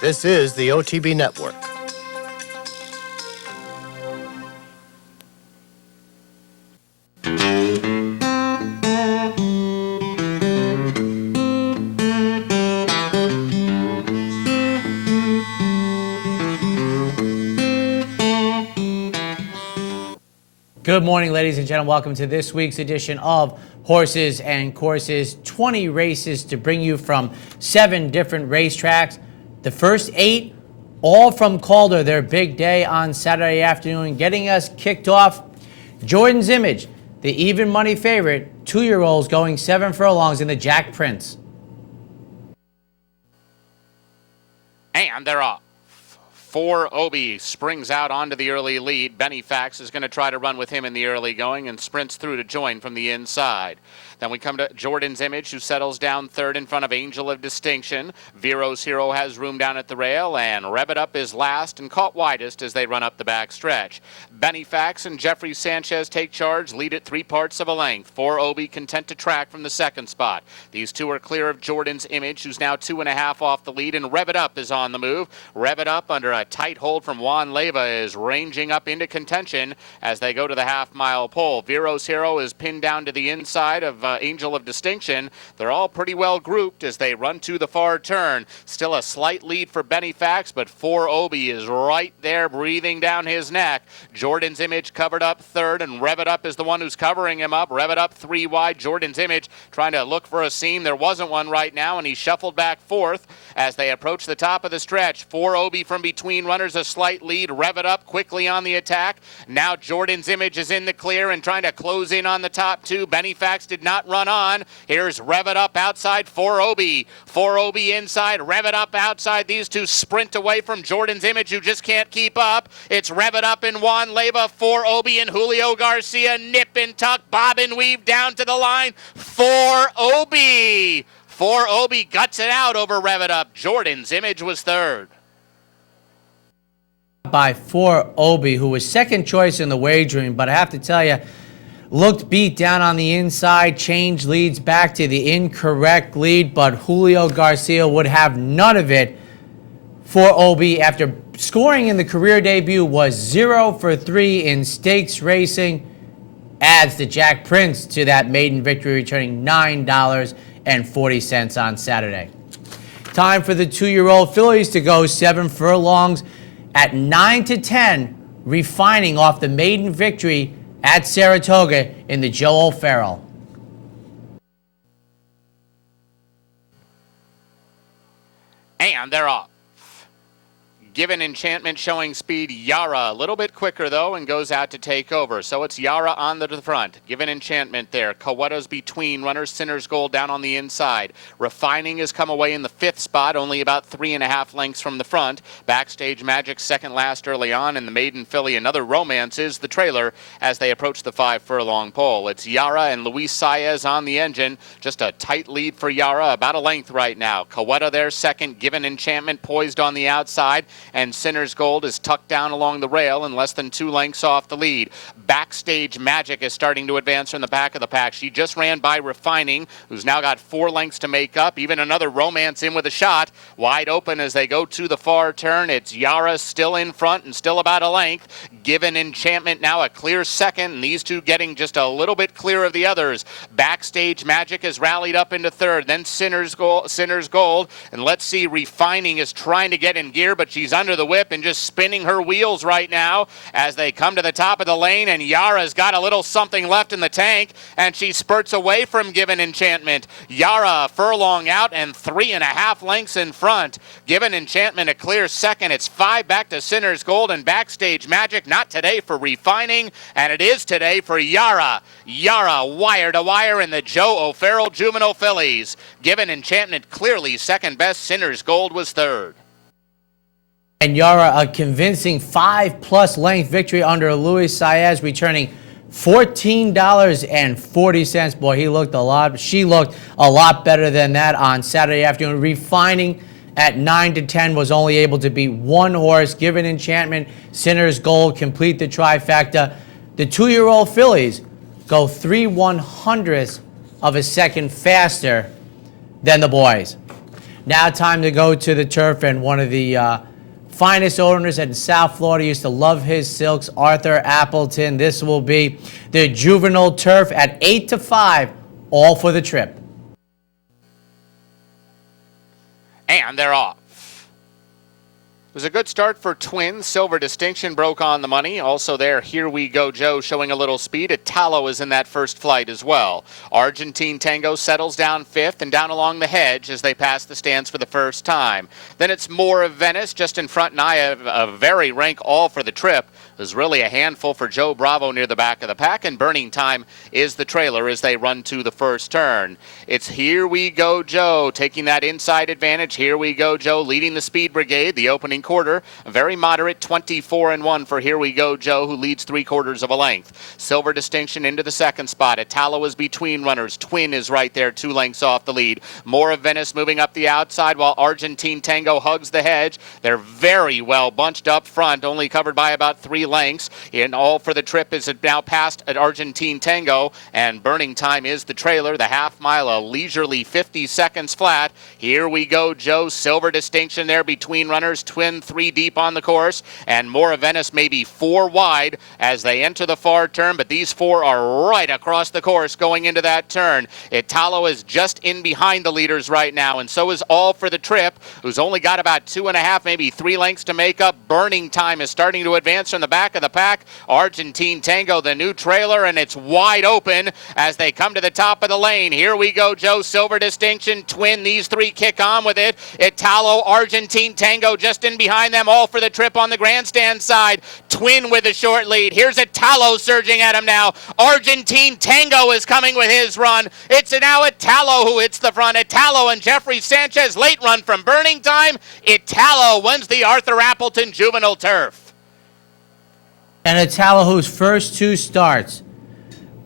This is the OTB Network. Good morning, ladies and gentlemen. Welcome to this week's edition of Horses and Courses. 20 races to bring you from 7 different racetracks. The first 8, all from Calder, their big day on Saturday afternoon. Getting us kicked off, Jordan's Image, the even money favorite, 2-year-olds going 7 furlongs in the Jack Prince. And they're off. 4 Obi springs out onto the early lead. Benny Fax is going to try to run with him in the early going and sprints through to join from the inside. Then we come to Jordan's Image, who settles down third in front of Angel of Distinction. Vero's Hero has room down at the rail, and Rev It Up is last and caught widest as they run up the back stretch. Benny Fax and Jeffrey Sanchez take charge, lead at 3/4 of a length. 4 Obi content to track from the second spot. These two are clear of Jordan's Image, who's now 2.5 off the lead, and Rev It Up is on the move. Rev It Up under a tight hold from Juan Leyva is ranging up into contention as they go to the half-mile pole. Vero's Hero is pinned down to the inside of Angel of Distinction. They're all pretty well grouped as they run to the far turn. Still a slight lead for Benny Fax, but 4 Obi is right there breathing down his neck. Jordan's Image covered up third, and Rev It Up is the one who's covering him up. Rev It Up 3 wide. Jordan's Image trying to look for a seam. There wasn't one right now, and he shuffled back fourth as they approach the top of the stretch. 4 Obi from between runners, a slight lead. Rev It Up quickly on the attack. Now Jordan's Image is in the clear and trying to close in on the top two. Benny Fax did not run on. Here's Rev It Up outside 4 Obi. 4 Obi inside. Rev It Up outside. These two sprint away from Jordan's Image, who just can't keep up. It's Rev It Up and Juan Leyva. 4 Obi and Julio Garcia. Nip and tuck. Bob and weave down to the line. 4 Obi. 4 Obi guts it out over Rev It Up. Jordan's Image was third. By 4 Obi, who was second choice in the wagering, but I have to tell you, looked beat down on the inside, changed leads back to the incorrect lead, but Julio Garcia would have none of it. 4 Obi, after scoring in the career debut, was 0 for 3 in stakes racing, adds the Jack Prince to that maiden victory, returning $9.40 on Saturday. Time for the 2-year-old fillies to go 7 furlongs at 9-10, refining off the maiden victory at Saratoga in the Joe O'Farrell. And they're off. Given Enchantment showing speed. Yara a little bit quicker, though, and goes out to take over. So it's Yara on the front. Given Enchantment there. Kaweta's between runners. Sinner's Gold down on the inside. Refining has come away in the 5th spot, only about 3.5 lengths from the front. Backstage Magic second last early on, and the maiden filly Another Romance is the trailer as they approach the 5 furlong pole. It's Yara and Luis Saez on the engine. Just a tight lead for Yara, about a length right now. Kaweta there second. Given Enchantment poised on the outside, and Sinner's Gold is tucked down along the rail and less than 2 lengths off the lead. Backstage Magic is starting to advance from the back of the pack. She just ran by Refining, who's now got 4 lengths to make up. Even Another Romance in with a shot. Wide open as they go to the far turn. It's Yara still in front and still about a length. Given Enchantment now a clear second, and these two getting just a little bit clear of the others. Backstage Magic has rallied up into third. Then Sinner's Gold. And let's see, Refining is trying to get in gear, but she's under the whip and just spinning her wheels right now as they come to the top of the lane, and Yara's got a little something left in the tank, and she spurts away from Given Enchantment. Yara a furlong out and 3.5 lengths in front. Given Enchantment a clear second. It's 5 back to Sinner's Gold, and Backstage Magic not today for Refining, and it is today for Yara. Yara wire to wire in the Joe O'Farrell Juvenile Fillies. Given Enchantment clearly second best. Sinner's Gold was third. And Yara, a convincing 5+ length victory under Luis Saez, returning $14.40. Boy, she looked a lot better than that on Saturday afternoon. Refining at 9-10 was only able to beat 1 horse. Given Enchantment, Sinner's Gold complete the trifecta. The 2-year-old fillies go 3/100ths of a second faster than the boys. Now time to go to the turf, and one of the finest owners in South Florida used to love his silks, Arthur Appleton. This will be the juvenile turf at 8-5, all for the trip. And they're off. It was a good start for Twin. Silver Distinction broke on the money. Also there, Here We Go Joe showing a little speed. Italo is in that first flight as well. Argentine Tango settles down fifth and down along the hedge as they pass the stands for the first time. Then it's More of Venice just in front, and I have a very rank all for the trip. There's really a handful for Joe Bravo near the back of the pack, and Burning Time is the trailer as they run to the first turn. It's Here We Go Joe taking that inside advantage. Here We Go Joe leading the Speed Brigade, the opening quarter. A very moderate 24-1 for Here We Go Joe, who leads 3/4 of a length. Silver Distinction into the second spot. Italo is between runners. Twin is right there, 2 lengths off the lead. More of Venice moving up the outside while Argentine Tango hugs the hedge. They're very well bunched up front, only covered by about 3 lengths. And all for the trip is now past at Argentine Tango, and Burning Time is the trailer. The half mile, a leisurely 50 seconds flat. Here We Go Joe, Silver Distinction there between runners. Twin 3 deep on the course, and More of Venice maybe 4 wide as they enter the far turn, but these 4 are right across the course going into that turn. Italo is just in behind the leaders right now, and so is All for the Trip, who's only got about 2.5, maybe 3 lengths to make up. Burning Time is starting to advance from the back of the pack. Argentine Tango, the new trailer, and it's wide open as they come to the top of the lane. Here We Go Joe, Silver Distinction, Twin, these 3 kick on with it. Italo, Argentine Tango just in behind them, All for the Trip on the grandstand side. Twin with a short lead. Here's Italo surging at him now. Argentine Tango is coming with his run. It's now Italo who hits the front. Italo and Jeffrey Sanchez, late run from Burning Time. Italo wins the Arthur Appleton Juvenile Turf. And Italo, whose first 2 starts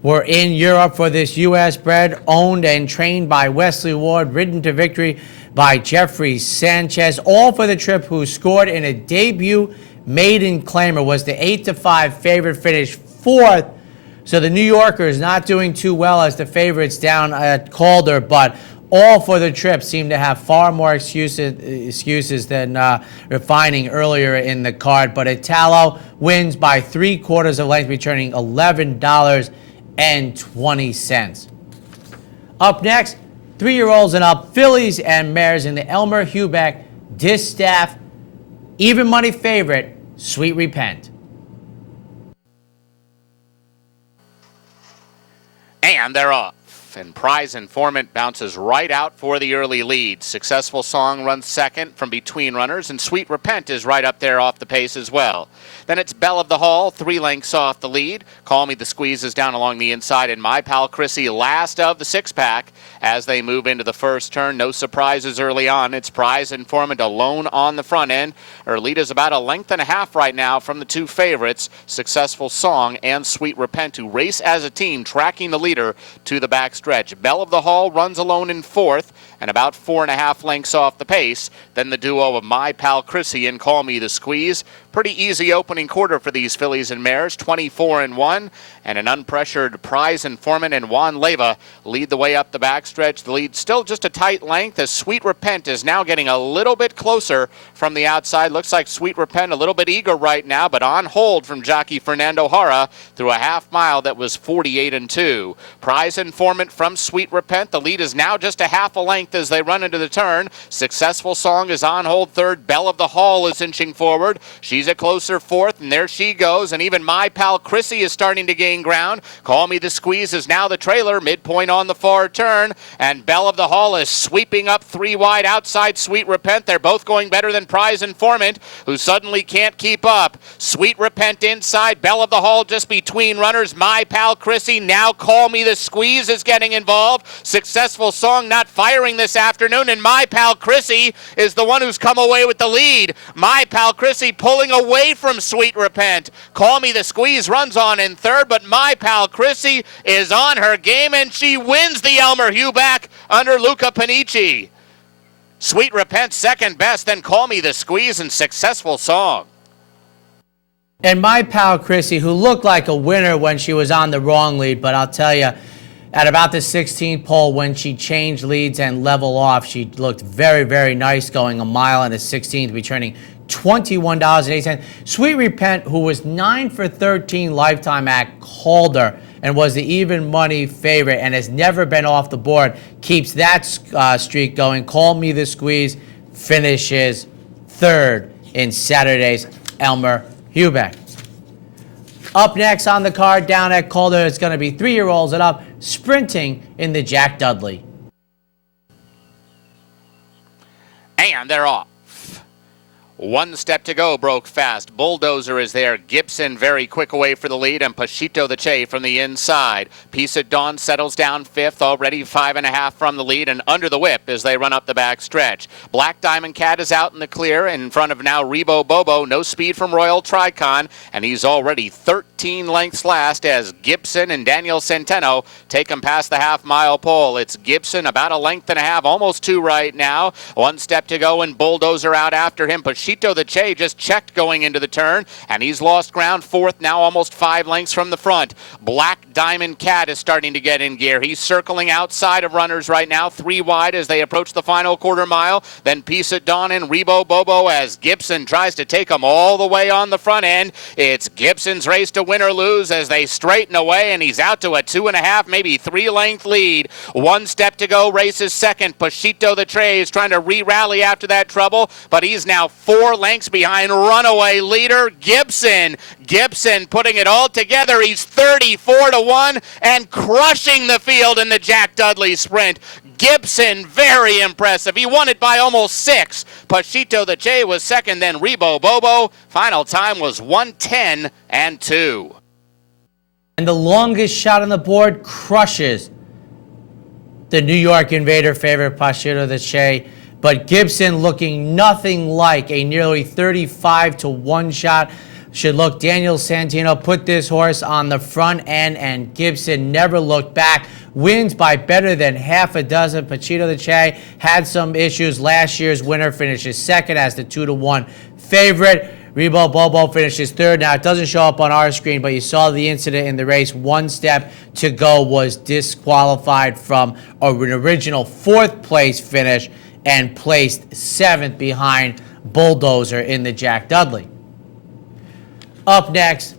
were in Europe for this U.S. bred, owned and trained by Wesley Ward, ridden to victory by Jeffrey Sanchez, all for the trip, who scored in a debut maiden claimer, was the 8-5 favorite, finished 4th. So the New Yorker is not doing too well as the favorites down at Calder, but all for the trip seem to have far more excuses than refining earlier in the card. But Italo wins by 3/4 of length, returning $11.20. Up next, 3-year-olds and up, fillies and mares in the Elmer Hubeck Distaff even money favorite, Sweet Repent. And they're off. And Prize Informant bounces right out for the early lead. Successful Song runs second from between runners, and Sweet Repent is right up there off the pace as well. Then it's Belle of the Hall, 3 lengths off the lead. Call Me the Squeeze is down along the inside, and My Pal Chrissy last of the 6-pack as they move into the first turn. No surprises early on. It's Prize Informant alone on the front end. Her lead is about 1.5 lengths right now from the 2 favorites, Successful Song and Sweet Repent, who race as a team, tracking the leader to the back stretch. Belle of the Hall runs alone in 4th and about 4.5 lengths off the pace. Then the duo of My Pal Chrissy and Call Me the Squeeze. Pretty easy opening quarter for these fillies and mares, 24-1, and an unpressured Prize Informant and Juan Leyva lead the way up the backstretch. The lead still just a tight length as Sweet Repent is now getting a little bit closer from the outside. Looks like Sweet Repent a little bit eager right now, but on hold from jockey Fernando Jara through a half mile that was 48-2. Prize Informant from Sweet Repent. The lead is now just a half a length as they run into the turn. Successful Song is on hold third. Belle of the Hall is inching forward. She's a closer 4th, and there she goes. And even My Pal Chrissy is starting to gain ground. Call Me the Squeeze is now the trailer, midpoint on the far turn. And Belle of the Hall is sweeping up 3 wide outside Sweet Repent. They're both going better than Prize Informant, who suddenly can't keep up. Sweet Repent inside. Belle of the Hall just between runners. My Pal Chrissy, now Call Me the Squeeze is getting involved. Successful Song not firing this afternoon, and My Pal Chrissy is the one who's come away with the lead. My Pal Chrissy pulling away from Sweet Repent. Call Me the Squeeze runs on in 3rd, but My Pal Chrissy is on her game, and she wins the Elmer Hubeck under Luca Panici. Sweet Repent second best, then Call Me the Squeeze and Successful Song. And My Pal Chrissy, who looked like a winner when she was on the wrong lead, but I'll tell you, At about the 16th pole, when she changed leads and level off, she looked very, very nice going a mile in the 16th, returning $21.08. Sweet Repent, who was 9 for 13 lifetime at Calder and was the even money favorite and has never been off the board, keeps that streak going. Call Me the Squeeze finishes third in Saturday's Elmer Hubeck. Up next on the card down at Calder, it's going to be 3-year-olds and up sprinting in the Jack Dudley. And they're off. 1 step to go, broke fast. Bulldozer is there. Gibson very quick away for the lead, and Pashito the Che from the inside. Peace at Dawn settles down 5th, already 5.5 from the lead, and under the whip as they run up the back stretch. Black Diamond Cat is out in the clear in front of now Rebo Bobo. No speed from Royal Tricon, and he's already 13 lengths last as Gibson and Daniel Centeno take him past the half-mile pole. It's Gibson about 1.5 lengths, almost 2 right now. 1 step to go, and Bulldozer out after him. Pashito the Che just checked going into the turn, and he's lost ground 4th, now almost 5 lengths from the front. Black Diamond Cat is starting to get in gear. He's circling outside of runners right now, 3 wide as they approach the final quarter mile. Then Peace at Dawn and Rebo Bobo as Gibson tries to take them all the way on the front end. It's Gibson's race to win or lose as they straighten away, and he's out to a 2.5, maybe 3 length lead. 1 step to go, races second. Pashito the Che is trying to re-rally after that trouble, but he's now 4 lengths behind runaway leader Gibson. Gibson putting it all together. He's 34-1 and crushing the field in the Jack Dudley Sprint. Gibson, very impressive. He won it by almost 6. Pashito the Che was second, then Rebo Bobo. Final time was 1:10.2. And the longest shot on the board crushes the New York Invader favorite Pashito the Che. But Gibson looking nothing like a nearly 35-1 shot. Should look, Daniel Santino put this horse on the front end, and Gibson never looked back. Wins by better than half a dozen. Pashito the Che had some issues. Last year's winner finishes second as the 2-1 favorite. Rebo Bobo finishes third. Now, it doesn't show up on our screen, but you saw the incident in the race. 1 step to go, was disqualified from an original 4th place finish and placed 7th behind Bulldozer in the Jack Dudley. Up next,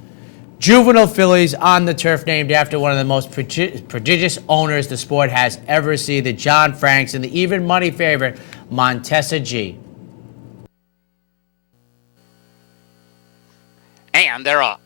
juvenile fillies on the turf named after one of the most prodigious owners the sport has ever seen, the John Franks, and the even money favorite, Montesa G. And they're up.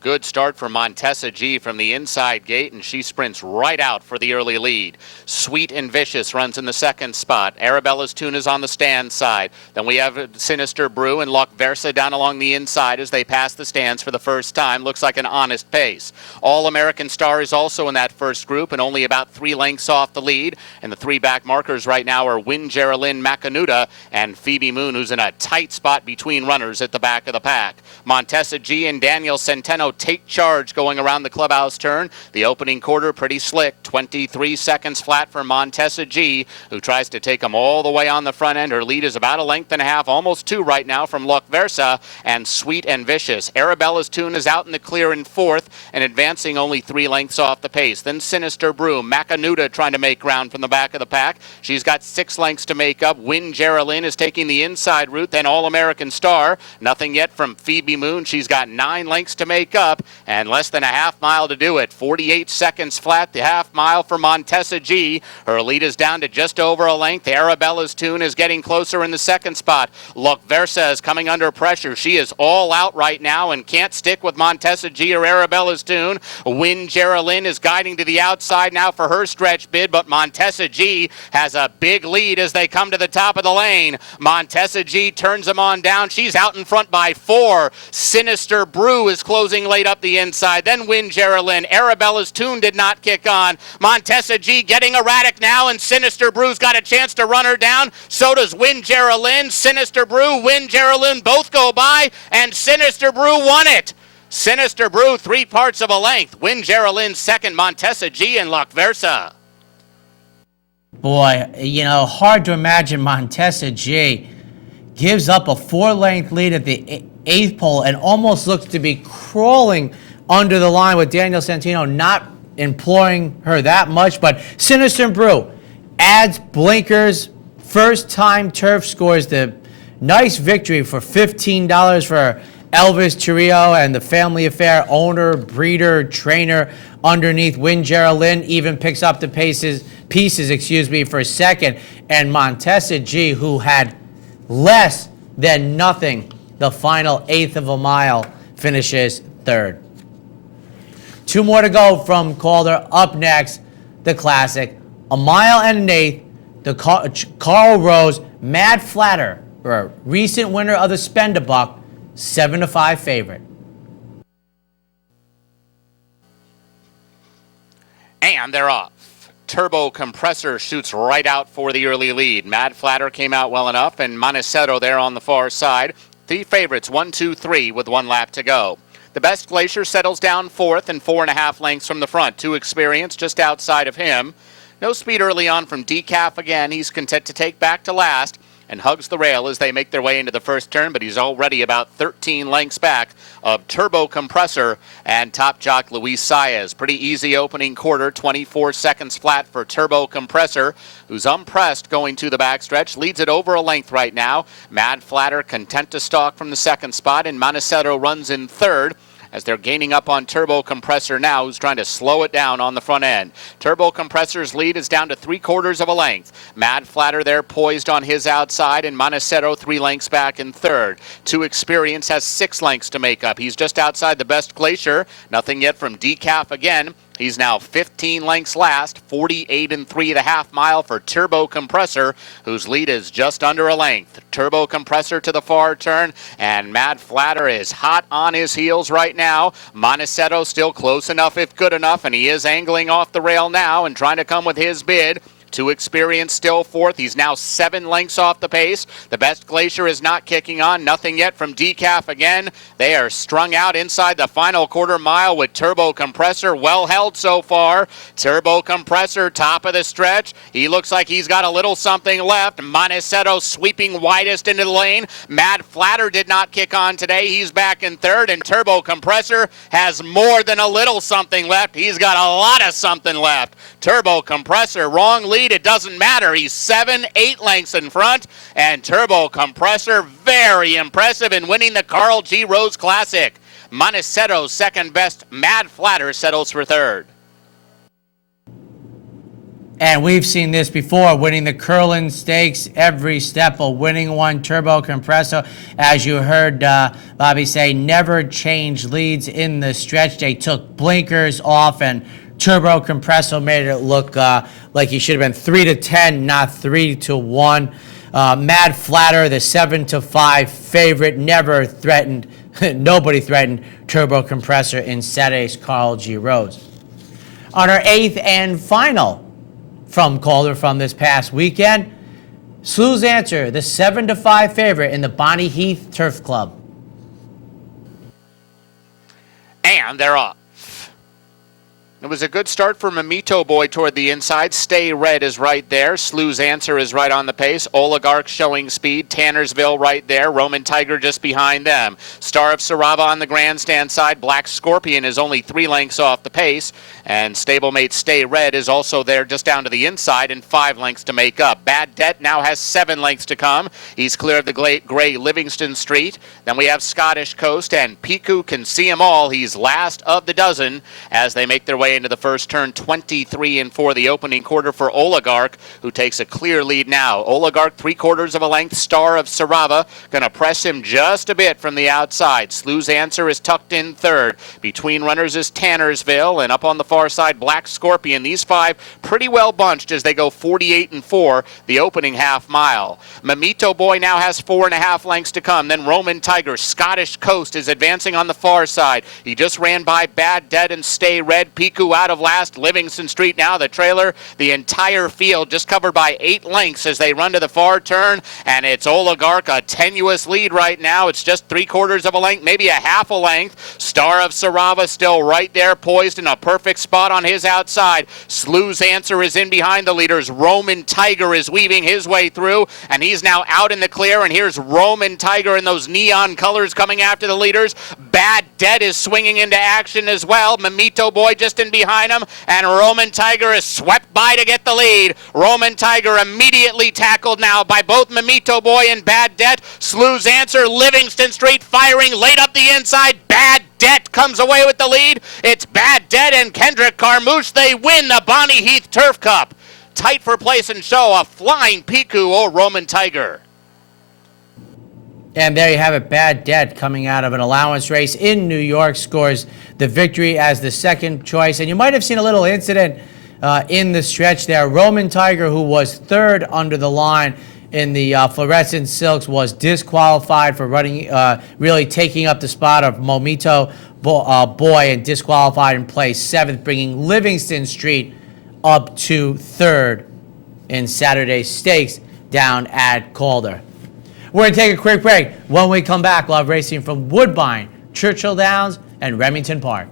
Good start for Montesa G from the inside gate, and she sprints right out for the early lead. Sweet and Vicious runs in the second spot. Arabella's Tune is on the stand side. Then we have Sinister Brew and Luck Versa down along the inside as they pass the stands for the first time. Looks like an honest pace. All-American Star is also in that first group and only about 3 lengths off the lead. And the 3 back markers right now are Win Geraldine Macanuda and Phoebe Moon, who's in a tight spot between runners at the back of the pack. Montesa G and Daniel Centeno take charge going around the clubhouse turn. The opening quarter pretty slick. 23 seconds flat for Montesa G, who tries to take them all the way on the front end. Her lead is about 1.5 lengths, almost 2 right now from Luck Versa and Sweet and Vicious. Arabella's Tune is out in the clear in 4th and advancing only 3 lengths off the pace. Then Sinister Brew. Macanuda trying to make ground from the back of the pack. She's got 6 lengths to make up. Win Geraldine is taking the inside route. Then All-American Star. Nothing yet from Phoebe Moon. She's got 9 lengths to make up and less than a half mile to do it. 48 seconds flat, the half mile for Montesa G. Her lead is down to just over 1 length. Arabella's Tune is getting closer in the second spot. Luck Versa is coming under pressure. She is all out right now and can't stick with Montesa G or Arabella's Tune. Win Geraldine is guiding to the outside now for her stretch bid, but Montesa G has a big lead as they come to the top of the lane. Montesa G turns them on down. She's out in front by 4. Sinister Brew is closing late up the inside. Then Win Geraldine. Arabella's Tune did not kick on. Montesa G getting erratic now, and Sinister Brew's got a chance to run her down. So does Win Geraldine. Sinister Brew, Win Geraldine both go by, and Sinister Brew won it. Sinister Brew 3 parts of 1 length. Win Geraldine second, Montesa G and Luck Versa. Boy, you know, hard to imagine Montesa G gives up a 4-length lead at the 8th pole and almost looks to be crawling under the line with Daniel Santino not imploring her that much, but Sinister Brew adds blinkers. First time turf scores the nice victory for $15 for Elvis Chirrillo and the Family Affair owner, breeder, trainer underneath. Win Geraldine even picks up the pieces for second. And Montesa G, who had less than nothing the final eighth of a mile, finishes third. Two more to go from Calder. Up next, the Classic. A mile and an eighth. The Carl Rose Mad Flatter, recent winner of the Spend-A-Buck, 7-5 favorite. And they're off. Turbo Compressor shoots right out for the early lead. Mad Flatter came out well enough, and Montecito there on the far side. Three favorites, 1, 2, 3, with 1 lap to go. The Best Glacier settles down fourth and 4.5 lengths from the front. Two Experience just outside of him. No speed early on from Decaf again. He's content to take back to last and hugs the rail as they make their way into the first turn, but he's already about 13 lengths back of Turbo Compressor and top jock Luis Saez. Pretty easy opening quarter, 24 seconds flat for Turbo Compressor, who's unpressed going to the backstretch. Leads it over a length right now. Mad Flatter content to stalk from the second spot, and Montecito runs in third as they're gaining up on Turbo Compressor now, who's trying to slow it down on the front end. Turbo Compressor's lead is down to 3/4 of a length. Mad Flatter there poised on his outside, and Montecito 3 lengths back in third. Two Experience has 6 lengths to make up. He's just outside the Best Glacier. Nothing yet from Decaf again. He's now 15 lengths last, 48 3.5 mile for Turbo Compressor, whose lead is just under a length. Turbo Compressor to the far turn, and Mad Flatter is hot on his heels right now. Montecito still close enough if good enough, and he is angling off the rail now and trying to come with his bid. Two Experience still fourth. He's now 7 lengths off the pace. The Best Glacier is not kicking on. Nothing yet from Decaf again. They are strung out inside the final quarter mile with Turbo Compressor. Well held so far. Turbo Compressor top of the stretch. He looks like he's got a little something left. Montecito sweeping widest into the lane. Mad Flatter did not kick on today. He's back in third, and Turbo Compressor has more than a little something left. He's got a lot of something left. Turbo Compressor, wrong lead. It doesn't matter. He's 7, 8 lengths in front, and Turbo Compressor very impressive in winning the Carl G. Rose Classic. Montecito's second best. Mad Flatter settles for third. And we've seen this before, winning the Curlin Stakes every step of winning one. Turbo Compressor, as you heard Bobby say, never changed leads in the stretch. They took blinkers off, and Turbo Compressor made it look like he should have been 3-10, not 3-1. Mad Flatter, the 7-5 favorite, never threatened. Nobody threatened Turbo Compressor in Saturday's Carl G. Rose. On our eighth and final from Calder from this past weekend, Slew's Answer, the 7-5 favorite in the Bonnie Heath Turf Club. And they're off. It was a good start for Mamito Boy toward the inside. Stay Red is right there. Slew's Answer is right on the pace. Oligarch showing speed. Tannersville right there. Roman Tiger just behind them. Star of Sarava on the grandstand side. Black Scorpion is only 3 lengths off the pace. And stablemate Stay Red is also there just down to the inside and 5 lengths to make up. Bad Debt now has 7 lengths to come. He's clear of the gray Livingston Street. Then we have Scottish Coast, and Piku can see them all. He's last of the dozen as they make their way into the first turn. 23 4 the opening quarter for Oligarch, who takes a clear lead now. Oligarch 3/4 of a length. Star of Sarava going to press him just a bit from the outside. Slew's Answer is tucked in third. Between runners is Tannersville, and up on the far side Black Scorpion. These 5 pretty well bunched as they go 48 4 the opening half mile. Mamito Boy now has 4.5 lengths to come. Then Roman Tiger. Scottish Coast is advancing on the far side. He just ran by Bad Dead and Stay Red. Piku out of last. Livingston Street now the trailer. The entire field just covered by 8 lengths as they run to the far turn, and it's Oligarch, a tenuous lead right now. It's just 3/4 of a length, maybe a half a length. Star of Sarava still right there, poised in a perfect spot on his outside. Slew's Answer is in behind the leaders. Roman Tiger is weaving his way through, and he's now out in the clear, and here's Roman Tiger in those neon colors coming after the leaders. Bad Dead is swinging into action as well. Mamito Boy just in behind him, and Roman Tiger is swept by to get the lead. Roman Tiger immediately tackled now by both Mamito Boy and Bad Debt. Slew's Answer, Livingston Street firing late up the inside. Bad Debt comes away with the lead. It's Bad Debt and Kendrick Carmouche. They win the Bonnie Heath Turf Cup. Tight for place and show, a flying Piku or Roman Tiger. And there you have it. Bad Debt coming out of an allowance race in New York scores the victory as the second choice. And you might have seen a little incident in the stretch there. Roman Tiger, who was third under the line in the Fluorescent Silks, was disqualified for running, really taking up the spot of Momito Boy, and disqualified in place seventh, bringing Livingston Street up to third in Saturday's stakes down at Calder. We're going to take a quick break. When we come back, we'll have racing from Woodbine, Churchill Downs, and Remington Park.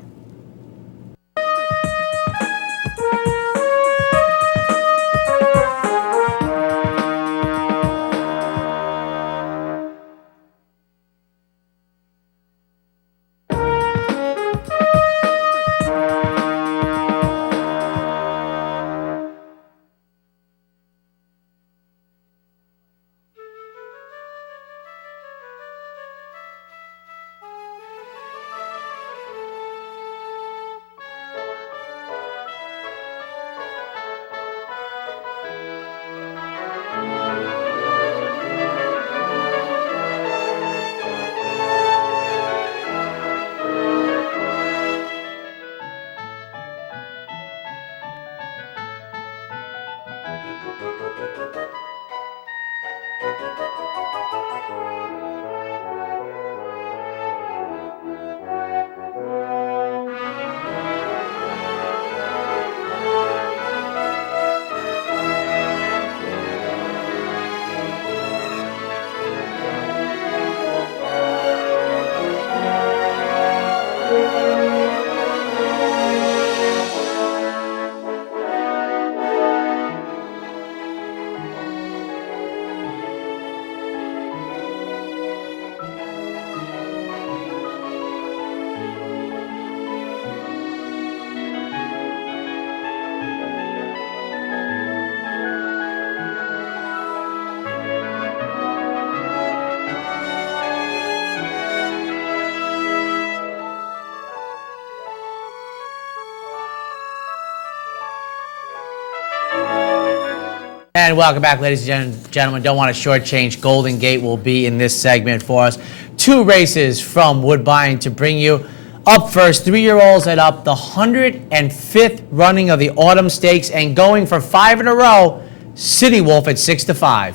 And welcome back, ladies and gentlemen. Don't want to shortchange. Golden Gate will be in this segment for us. Two races from Woodbine to bring you. Up first, 3-year-olds at up, the 105th running of the Autumn Stakes, and going for 5 in a row, City Wolf at 6-5.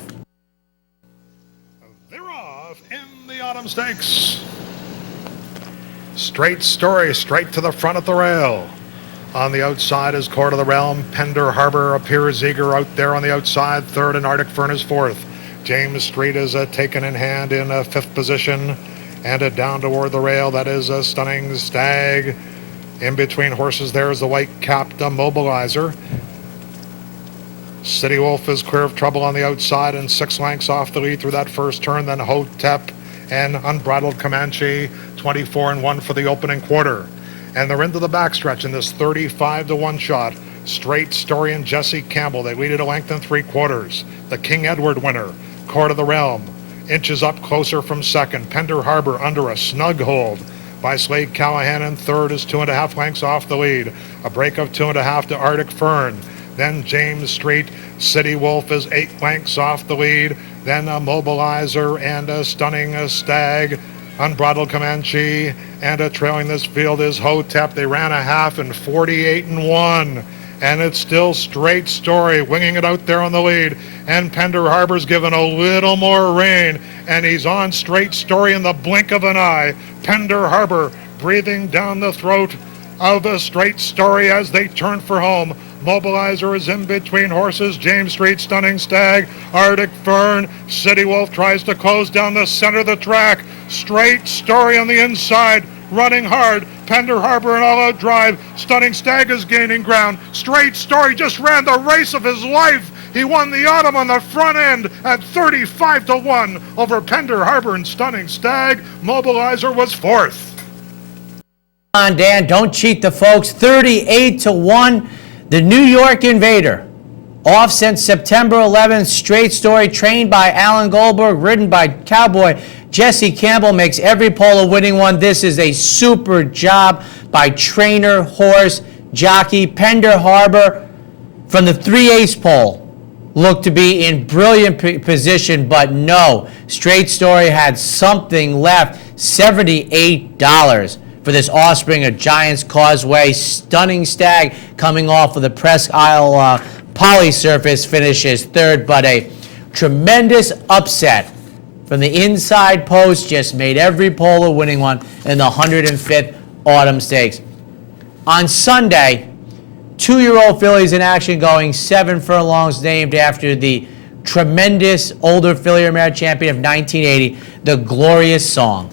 They're off in the Autumn Stakes. Straight Story, straight to the front of the rail. On the outside is Court of the Realm. Pender Harbor appears eager out there on the outside. Third, and Arctic Fern is fourth. James Street is taken in hand in fifth position. And down toward the rail, that is a Stunning Stag. In between horses, there is the white-capped Mobilizer. City Wolf is clear of trouble on the outside and 6 lengths off the lead through that first turn. Then Hotep and Unbridled Comanche, 24-1 for the opening quarter. And they're into the backstretch in this 35-1 shot. Straight Story and Jesse Campbell. They lead at a length and 3/4. The King Edward winner, Court of the Realm, inches up closer from second. Pender Harbor under a snug hold by Slade Callahan, and third is 2.5 lengths off the lead. A break of 2.5 to Arctic Fern. Then James Street. City Wolf is 8 lengths off the lead. Then a Mobilizer and a Stunning Stag. Unbridled Comanche, and trailing this field is Hotep. They ran a half in 48-1, and it's still Straight Story winging it out there on the lead, and Pender Harbor's given a little more rein, and he's on Straight Story in the blink of an eye. Pender Harbor breathing down the throat of a Straight Story as they turn for home. Mobilizer is in between horses. James Street, Stunning Stag, Arctic Fern. City Wolf tries to close down the center of the track. Straight Story on the inside, running hard. Pender Harbor an all-out drive. Stunning Stag is gaining ground. Straight Story just ran the race of his life. He won the Autumn on the front end at 35-1 over Pender Harbor and Stunning Stag. Mobilizer was fourth. on, Dan. Don't cheat the folks. 38-1. The New York Invader. Off since September 11th. Straight story. Trained by Alan Goldberg. Ridden by Cowboy Jesse Campbell. Makes every pole a winning one. This is a super job by trainer, horse, jockey, Pender Harbor. From the 3/8 pole. Looked to be in brilliant position, but no. Straight Story had something left. $78 for this offspring of Giants Causeway. Stunning stag coming off of the Presque Isle poly surface, finishes third, but a tremendous upset from the inside post. Just made every pole a winning one in the 105th Autumn Stakes. On Sunday, 2-year-old fillies in action going 7 furlongs, named after the tremendous older filly mare champion of 1980, the Glorious Song.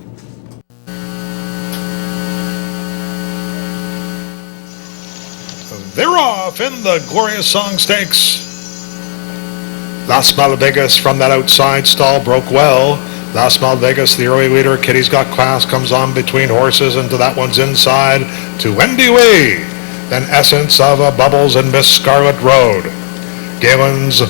They're off in the Glorious Song Stakes. Las Malvegas from that outside stall broke well. Las Malvegas, the early leader. Kitty's Got Class comes on between horses into that one's inside to Wendy Wee. Then Essence of Bubbles and Miss Scarlet Road. Galen's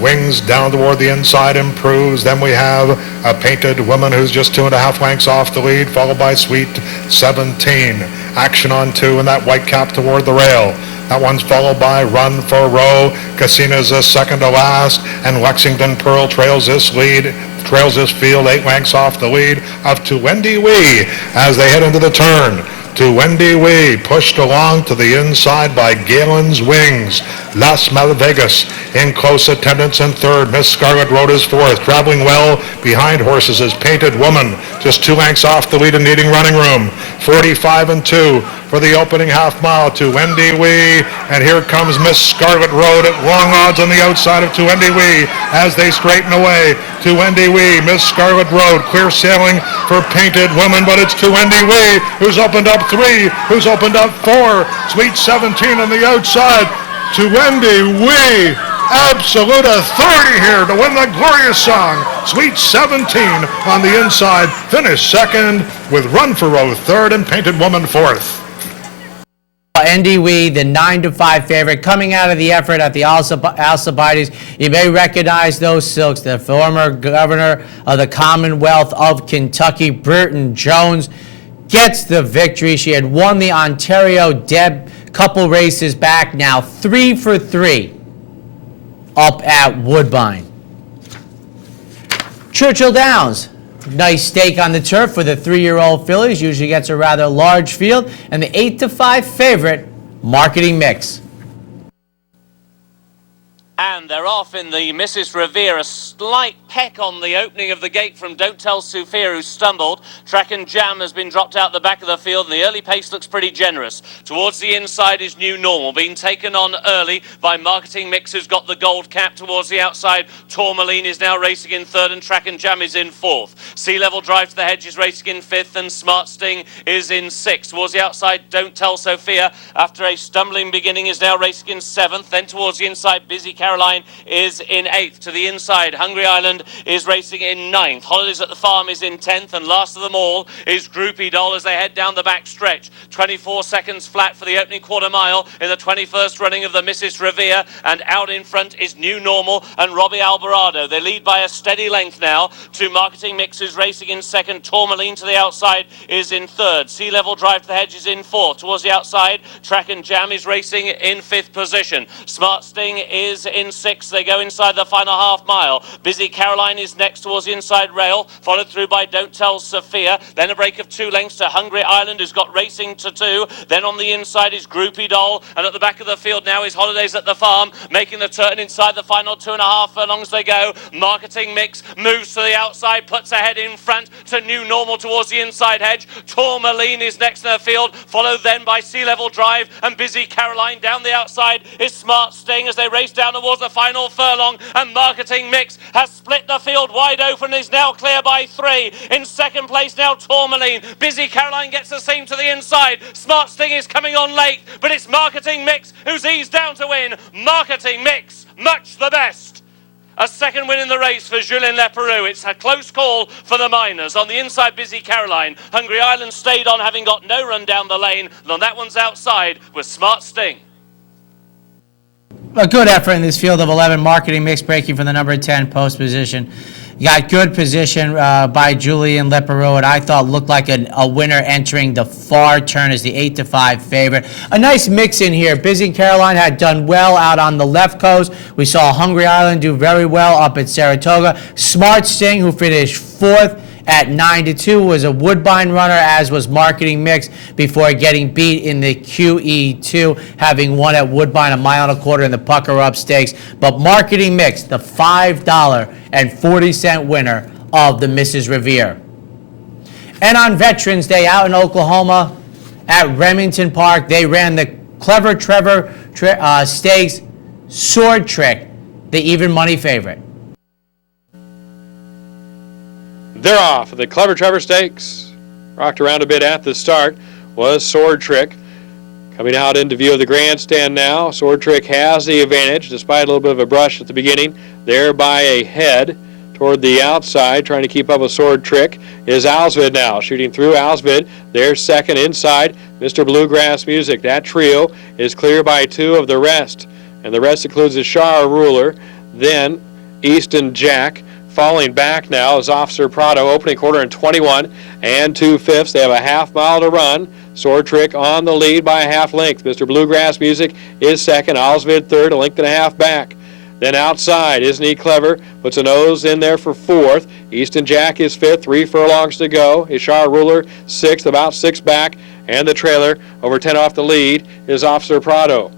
Wings down toward the inside improves. Then we have a Painted Woman who's just 2.5 lengths off the lead, followed by Sweet 17. Action on 2 and that white cap toward the rail. That one's followed by Run for Row. Casina's second to last, and Lexington Pearl trails this field 8 lengths off the lead of To Wendy Wee as they head into the turn. To Wendy Wee, pushed along to the inside by Galen's Wings. Las Malvegas in close attendance in third. Miss Scarlet Road is fourth. Traveling well behind horses is Painted Woman, just 2 lengths off the lead and needing running room. 45-2 for the opening half mile. To Wendy Wee, and here comes Miss Scarlet Road at long odds on the outside of To Wendy Wee as they straighten away. To Wendy Wee, Miss Scarlet Road, clear sailing for Painted Woman, but it's To Wendy Wee who's opened up 3, who's opened up 4. Sweet 17 on the outside. To Wendy Wee, absolute authority here to win the Glorious Song. Sweet 17 on the inside, finished second with Run for Row third and Painted Woman fourth. Wendy Wee, the 9-5 favorite, coming out of the effort at the Alcibiades. You may recognize those silks. The former governor of the Commonwealth of Kentucky, Burton Jones, gets the victory. She had won the Ontario Deb couple races back, now 3 for 3 up at Woodbine. Churchill Downs, nice stake on the turf for the 3-year-old fillies. Usually gets a rather large field. And the 8-5 favorite, Marketing Mix. And they're off in the Mrs. Revere. A slight peck on the opening of the gate from Don't Tell Sophia, who stumbled. Track and Jam has been dropped out the back of the field, and the early pace looks pretty generous. Towards the inside is New Normal, being taken on early by Marketing Mix, who's got the gold cap. Towards the outside, Tourmaline is now racing in third, and Track and Jam is in fourth. Sea Level Drive to the Hedge is racing in fifth, and Smart Sting is in sixth. Towards the outside, Don't Tell Sophia, after a stumbling beginning, is now racing in seventh. Then towards the inside, Busy Caroline is in 8th. To the inside, Hungry Island is racing in 9th. Holidays at the Farm is in 10th, and last of them all is Groupie Doll as they head down the back stretch. 24 seconds flat for the opening quarter mile in the 21st running of the Mrs. Revere, and out in front is New Normal and Robbie Alvarado. They lead by a steady length now to Marketing Mix, who's racing in second. Tourmaline to the outside is in third. Sea Level Drive to the Hedge is in fourth. Towards the outside, Track and Jam is racing in fifth position. Smart Sting is in sixth. They go inside the final half mile. Busy Caroline is next towards the inside rail, followed through by Don't Tell Sophia. Then a break of 2 lengths to Hungry Island, who's got racing to 2. Then on the inside is Groupie Doll, and at the back of the field now is Holidays at the Farm, making the turn inside the final 2.5 furlongs they go. Marketing Mix moves to the outside, puts ahead in front to New Normal towards the inside hedge. Tourmaline is next in the field, followed then by Sea Level Drive and Busy Caroline. Down the outside is Smart Sting as they race down towards the final furlong, and Marketing Mix has split the field wide open, is now clear by 3. In second place now Tourmaline. Busy Caroline gets the same to the inside. Smart Sting is coming on late, but it's Marketing Mix who's eased down to win. Marketing Mix, much the best. A second win in the race for Julien Leperoux. It's a close call for the Miners. On the inside, Busy Caroline. Hungry Island stayed on, having got no run down the lane. And on that one's outside with Smart Sting. A good effort in this field of 11. Marketing Mix breaking from the number 10 post position. You got good position by Julien Leperoux, and I thought looked like a winner entering the far turn as the 8-5 favorite. A nice mix in here. Busy Caroline had done well out on the left coast. We saw Hungry Island do very well up at Saratoga. Smart Sting, who finished fourth at 9-2, was a Woodbine runner, as was Marketing Mix, before getting beat in the QE2, having won at Woodbine 1.25 miles in the Pucker Up Stakes. But Marketing Mix, the $5.40 winner of the Mrs. Revere. And on Veterans Day out in Oklahoma at Remington Park, they ran the Clever Trevor Stakes Sword Trick, the even money favorite. They're off. The Clever Trevor Stakes, rocked around a bit at the start, was Sword Trick. Coming out into view of the grandstand now. Sword Trick has the advantage, despite a little bit of a brush at the beginning. There by a head toward the outside, trying to keep up with Sword Trick, is Alsvid now. Shooting through Alsvid. There's second inside, Mr. Bluegrass Music. That trio is clear by 2 of the rest. And the rest includes the Shah Ruler, then Easton Jack. Falling back now is Officer Prado, opening quarter in 21 and 2/5. They have a half mile to run. Sword Trick on the lead by a half length. Mr. Bluegrass Music is second. Alsvid third, a length and a half back. Then outside, Isn't He Clever? Puts a nose in there for fourth. Easton Jack is fifth, 3 furlongs to go. Ishar Ruler sixth, about 6 back. And the trailer, over 10 off the lead, is Officer Prado.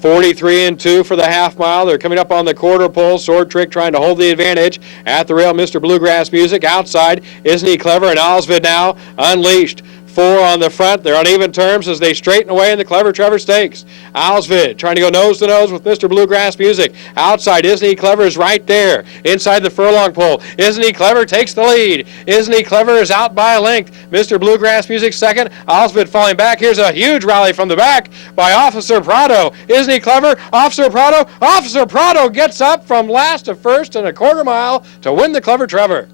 43 and 2 for the half mile. They're coming up on the quarter pole. Sword Trick trying to hold the advantage at the rail. Mr. Bluegrass Music outside. Isn't He Clever? And Alsvid now unleashed. 4 on the front. They're on even terms as they straighten away in the Clever Trevor Stakes. Alsvid trying to go nose to nose with Mr. Bluegrass Music. Outside, Isn't He Clever is right there inside the furlong pole. Isn't He Clever takes the lead. Isn't He Clever is out by a length. Mr. Bluegrass Music second. Alsvid falling back. Here's a huge rally from the back by Officer Prado. Isn't He Clever? Officer Prado. Officer Prado gets up from last to first and a quarter mile to win the Clever Trevor.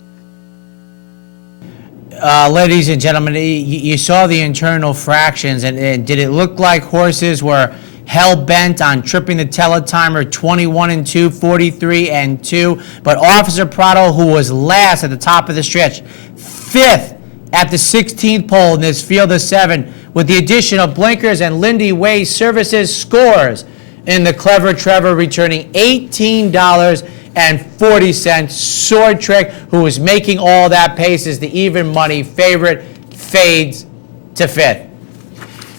Ladies and gentlemen, you saw the internal fractions, and did it look like horses were hell-bent on tripping the teletimer? 21 and 2, 43 and 2. But Officer Prado, who was last at the top of the stretch, 5th at the 16th pole in this field of 7, with the addition of blinkers and Lindy Way Services, scores in the Clever Trevor, returning $18.40. Sword Trick, who is making all that pace, is the even money favorite, fades to 5th.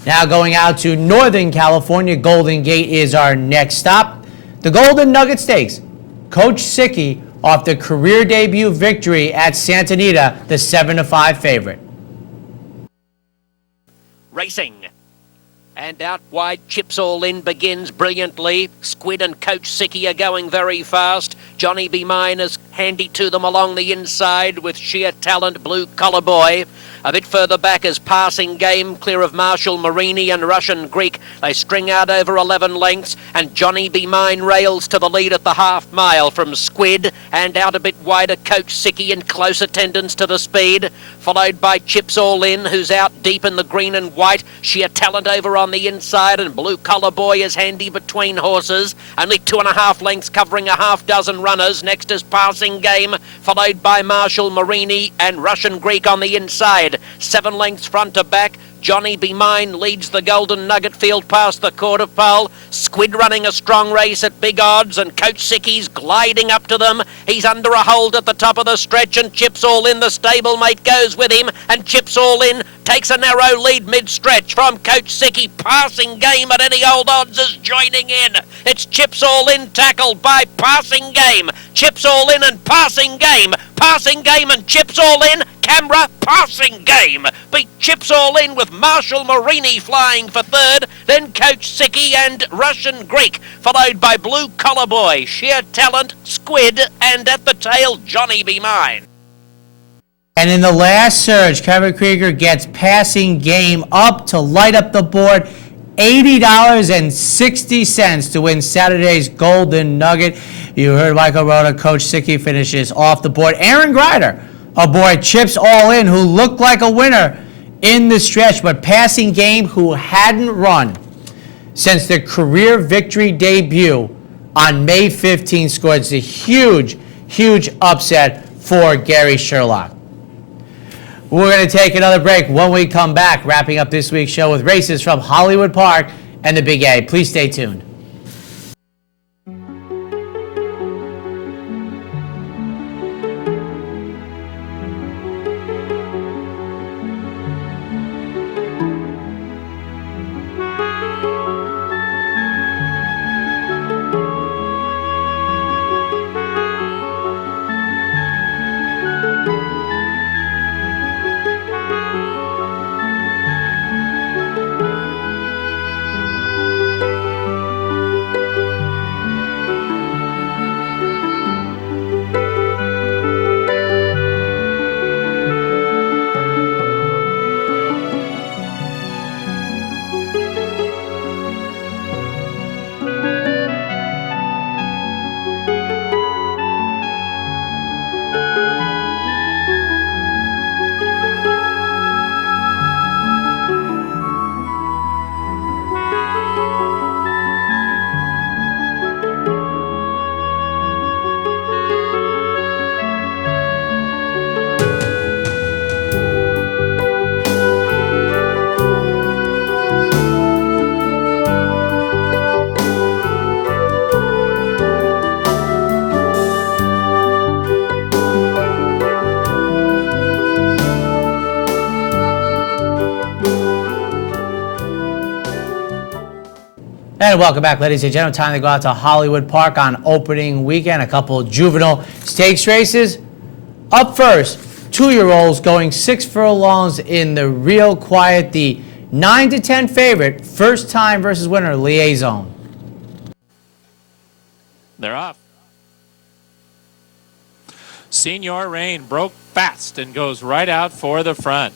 Now going out to Northern California, Golden Gate is our next stop. The Golden Nugget Stakes. Coach Sicky off the career debut victory at Santa Anita, the 7-5 favorite. Racing. And out wide, Chips All In begins brilliantly. Squid and Coach Sicky are going very fast. Johnny Be Mine is handy to them along the inside with sheer talent, Blue Collar Boy. A bit further back is Passing Game, clear of Marshall Marini and Russian Greek. They string out over 11 lengths, and Johnny Be Mine rails to the lead at the half mile from Squid, and out a bit wider, Coach Sicky in close attendance to the speed, followed by Chips All In, who's out deep in the green and white. Sheer talent over on the inside, and Blue Collar Boy is handy between horses. Only 2.5 lengths covering a half dozen runners. Next is Passing Game, followed by Marshall Marini and Russian Greek on the inside. 7 lengths front to back. Johnny Be Mine leads the Golden Nugget field past the quarter pole. Squid running a strong race at big odds, and Coach Sicky's gliding up to them. He's under a hold at the top of the stretch, and Chips All In, the stablemate, goes with him, and Chips All In takes a narrow lead mid-stretch from Coach Sicky. Passing Game at any old odds is joining in. It's Chips All In tackled by Passing Game. Chips All In and Passing Game. Passing Game and Chips All In. Camera, Passing Game beat Chips All In with Marshall Marini flying for third, then Coach Sicky and Russian Greek, followed by Blue Collar Boy, Sheer Talent, Squid, and at the tail, Johnny Be Mine. And in the last surge, Kevin Krieger gets Passing Game up to light up the board. $80.60 to win Saturday's Golden Nugget. You heard Michael Rhoda. Coach Sicky finishes off the board. Aaron Greider aboard Chips All In, who looked like a winner in the stretch, but passing game who hadn't run since their career victory debut on May 15th scored. It's a huge, huge upset for Gary Sherlock. We're going to take another break. When we come back, wrapping up this week's show with races from Hollywood Park and the Big A. Please stay tuned. And welcome back, ladies and gentlemen. Time to go out to Hollywood Park on opening weekend. A couple of juvenile stakes races. Up first, 2-year-olds going 6 furlongs in the Real Quiet. The 9-10 favorite, first time versus winner, Liaison. They're off. Senior Rain broke fast and goes right out for the front.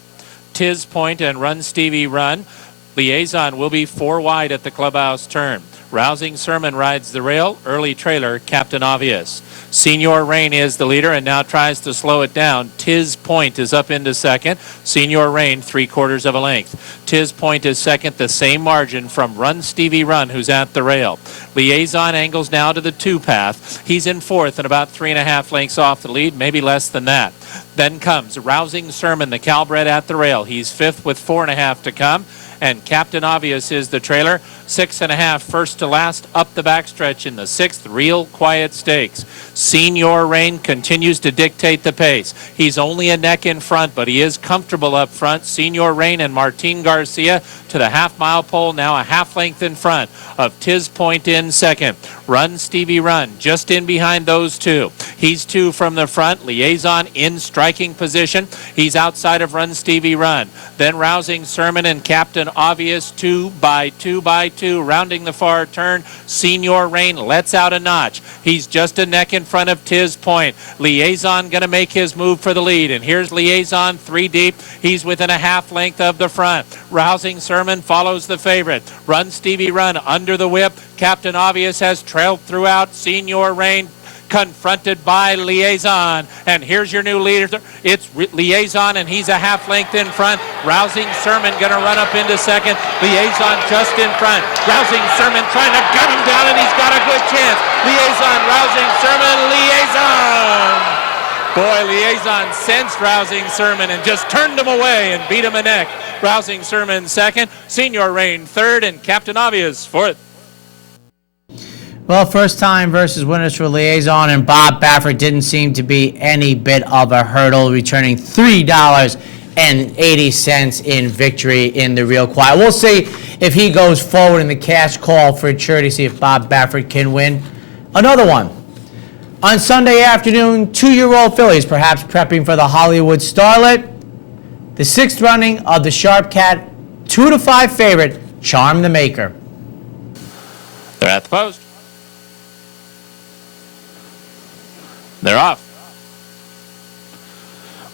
Tiz Point and Run Stevie Run. Liaison will be 4 wide at the clubhouse turn. Rousing Sermon rides the rail. Early trailer, Captain Obvious. Senior Rain is the leader and now tries to slow it down. Tiz Point is up into second. Senior Rain 3/4 of a length. Tiz Point is second, the same margin from Run Stevie Run, who's at the rail. Liaison angles now to the 2 path. He's in fourth and about 3.5 lengths off the lead, maybe less than that. Then comes Rousing Sermon, the Calbred at the rail. He's fifth with 4.5 to come. And Captain Obvious is the trailer. 6.5 first to last up the backstretch in the 6th Real Quiet Stakes. Senior Rain continues to dictate the pace. He's only a neck in front, but he is comfortable up front. Senior Rain and Martin Garcia to the half-mile pole, now a half length in front of Tiz Point in second. Run Stevie Run just in behind those two. He's 2 from the front. Liaison in striking position. He's outside of Run Stevie Run. Then Rousing Sermon and Captain Obvious 2 by 2 by 2, rounding the far turn. Senior Rain lets out a notch. He's just a neck in front of Tiz Point. Liaison going to make his move for the lead, and here's Liaison 3 deep. He's within a half length of the front. Rousing Sermon follows the favorite. Run Stevie Run under the whip. Captain Obvious has trailed throughout. Senior Rain confronted by Liaison. And here's your new leader. It's Liaison, and he's a half length in front. Rousing Sermon going to run up into second. Liaison just in front. Rousing Sermon trying to gut him down, and he's got a good chance. Liaison, Rousing Sermon, Liaison. Boy, Liaison sensed Rousing Sermon and just turned him away and beat him a neck. Rousing Sermon second, Senior Rain third, and Captain Obvious fourth. Well, first time versus winners for Liaison, and Bob Baffert didn't seem to be any bit of a hurdle, returning $3.80 in victory in the Real Quiet. We'll see if he goes forward in the cash call for charity, see if Bob Baffert can win. Another one. On Sunday afternoon, 2-year-old fillies perhaps prepping for the Hollywood Starlet. The 6th running of the Sharp Cat 2-5 favorite, Charm the Maker. They're at the post. They're off.